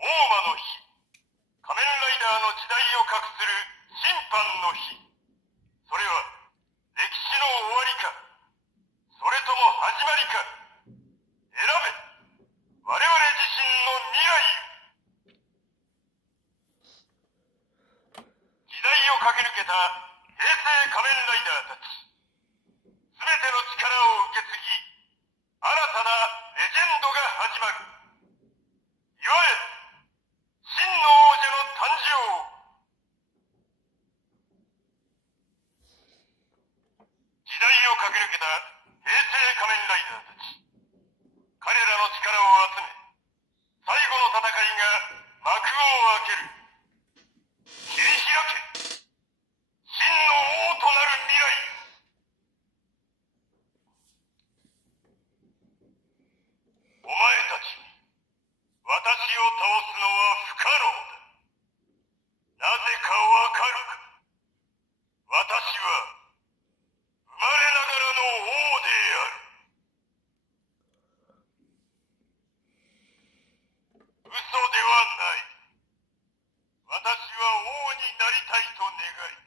王魔の日、仮面ライダーの時代を画する審判の日。それは歴史の終わりか、それとも始まりか。選べ、我々自身の未来を。時代を駆け抜けた平成仮面ライダーたち。すべての力を受け継ぎ、新たなレジェンドが始まる。いわゆる真の王者の誕生。時代を駆け抜けた平成仮面ライダーたち。彼らの力を集め、最後の戦いが幕を開ける。切り開け、真の王となる未来。お前たちに私を倒すのは不可能だ。なぜかわかるか。私は生まれながらの王である。嘘ではない。私は王になりたいと願い、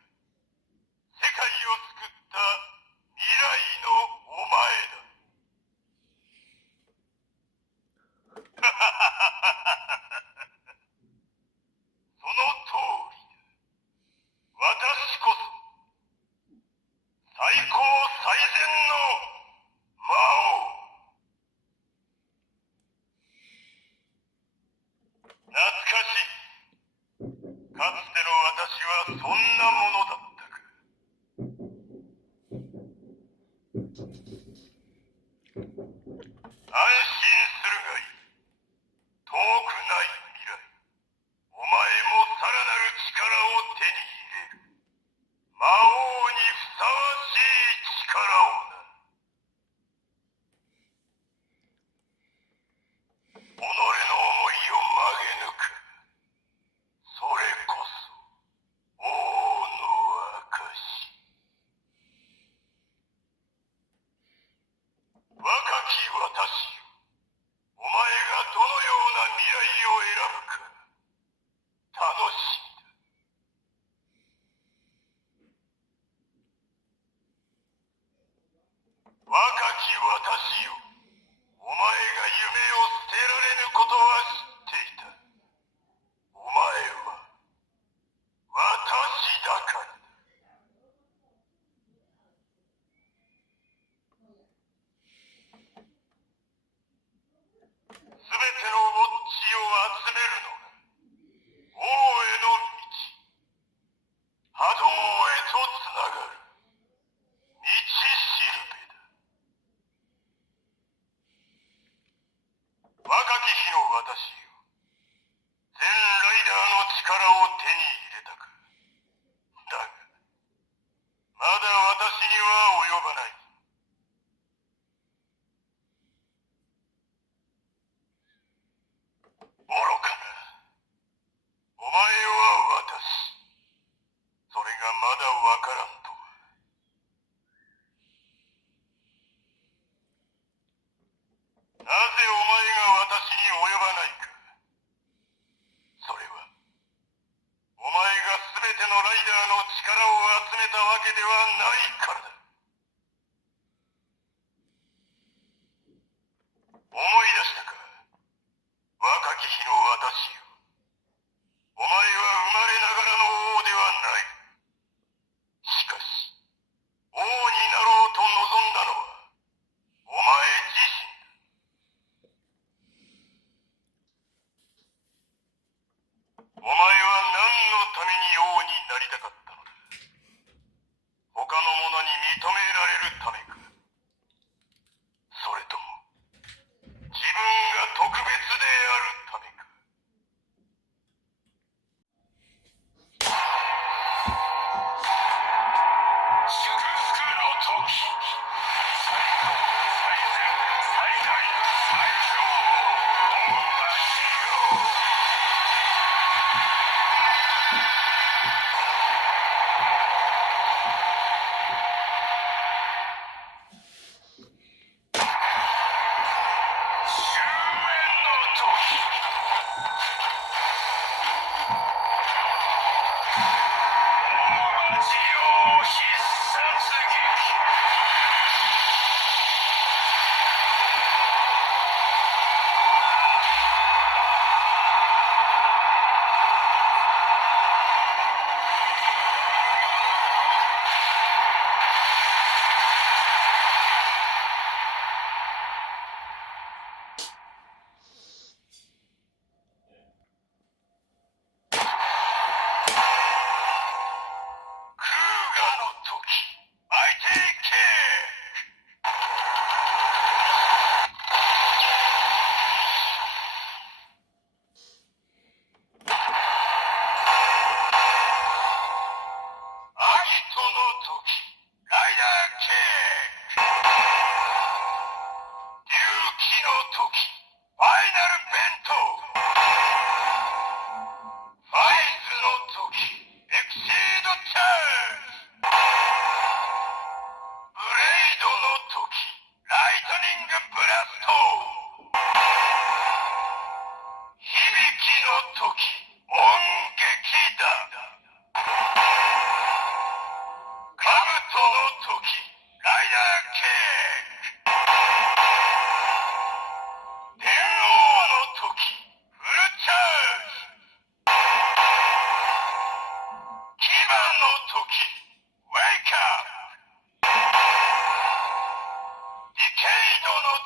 世界を救った未来のお前だ。その通りだ。私こそ最高最善の魔王。懐かしい。かつての私はそんなものだったか。安心するがいい。遠くない未来、お前もさらなる力を手に入れる。魔王にふさわしい力をな。己の思いを曲げ抜く。それこそ王の証。若き私よ、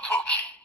時。